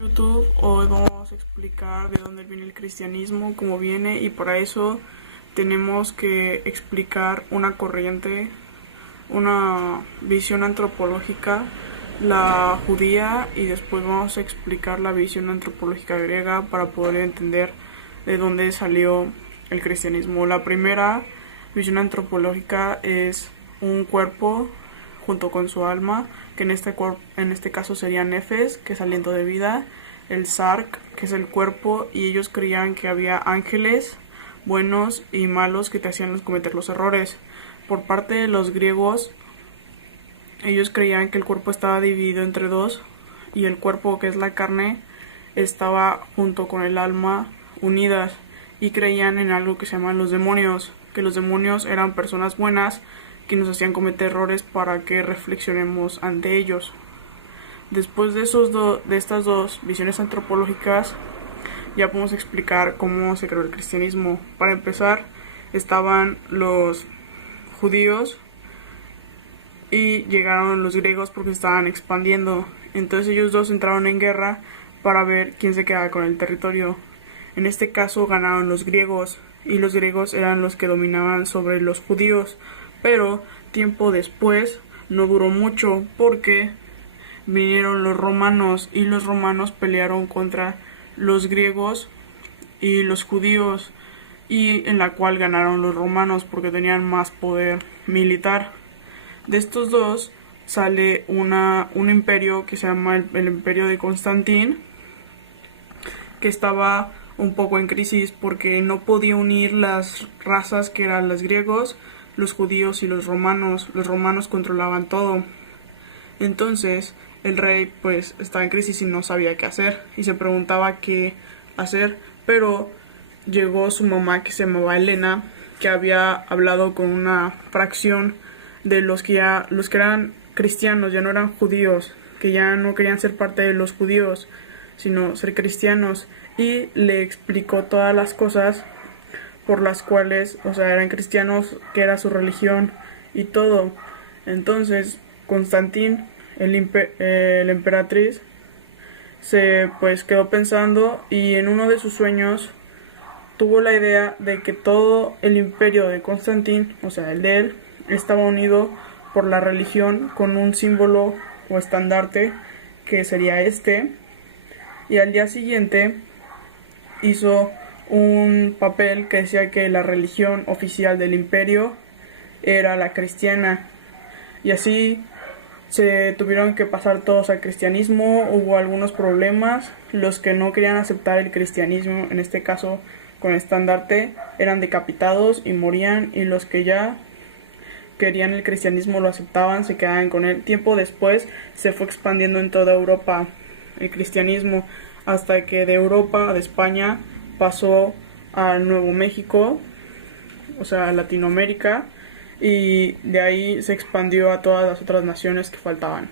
YouTube, hoy vamos a explicar de dónde viene el cristianismo, cómo viene, y para eso tenemos que explicar una corriente, una visión antropológica, la judía, y después vamos a explicar la visión antropológica griega para poder entender de dónde salió el cristianismo. La primera visión antropológica es un cuerpo junto con su alma, que en este caso sería Nefes, que es aliento de vida, el Sark, que es el cuerpo, y ellos creían que había ángeles buenos y malos que te hacían cometer los errores. Por parte de los griegos, ellos creían que el cuerpo estaba dividido entre dos, y el cuerpo, que es la carne, estaba junto con el alma unidas, y creían en algo que se llaman los demonios, que los demonios eran personas buenas que nos hacían cometer errores para que reflexionemos ante ellos. Después de estas dos visiones antropológicas, ya podemos explicar cómo se creó el cristianismo. Para empezar, estaban los judíos y llegaron los griegos porque se estaban expandiendo. Entonces ellos dos entraron en guerra para ver quién se quedaba con el territorio. En este caso ganaron los griegos, y los griegos eran los que dominaban sobre los judíos. Pero tiempo después, no duró mucho, porque vinieron los romanos, y los romanos pelearon contra los griegos y los judíos, y en la cual ganaron los romanos porque tenían más poder militar. De estos dos sale un imperio que se llama el imperio de Constantín, que estaba un poco en crisis porque no podía unir las razas que eran los griegos, los judíos y los romanos. Los romanos controlaban todo. Entonces el rey pues estaba en crisis y no sabía qué hacer, y se preguntaba qué hacer, pero llegó su mamá, que se llamaba Helena, que había hablado con una fracción de los que eran cristianos, ya no eran judíos, que ya no querían ser parte de los judíos, sino ser cristianos, y le explicó todas las cosas por las cuales, eran cristianos, que era su religión y todo. Entonces Constantín, el emperatriz, se quedó pensando, y en uno de sus sueños tuvo la idea de que todo el imperio de Constantín, el de él, estaba unido por la religión con un símbolo o estandarte, que sería este. Y al día siguiente hizo un papel que decía que la religión oficial del imperio era la cristiana, y así se tuvieron que pasar todos al cristianismo. Hubo algunos problemas. Los que no querían aceptar el cristianismo, en este caso con estandarte, eran decapitados y morían, y los que ya querían el cristianismo lo aceptaban, se quedaban con él. Tiempo después se fue expandiendo en toda Europa el cristianismo, hasta que de Europa, de España, pasó a Nuevo México, a Latinoamérica, y de ahí se expandió a todas las otras naciones que faltaban.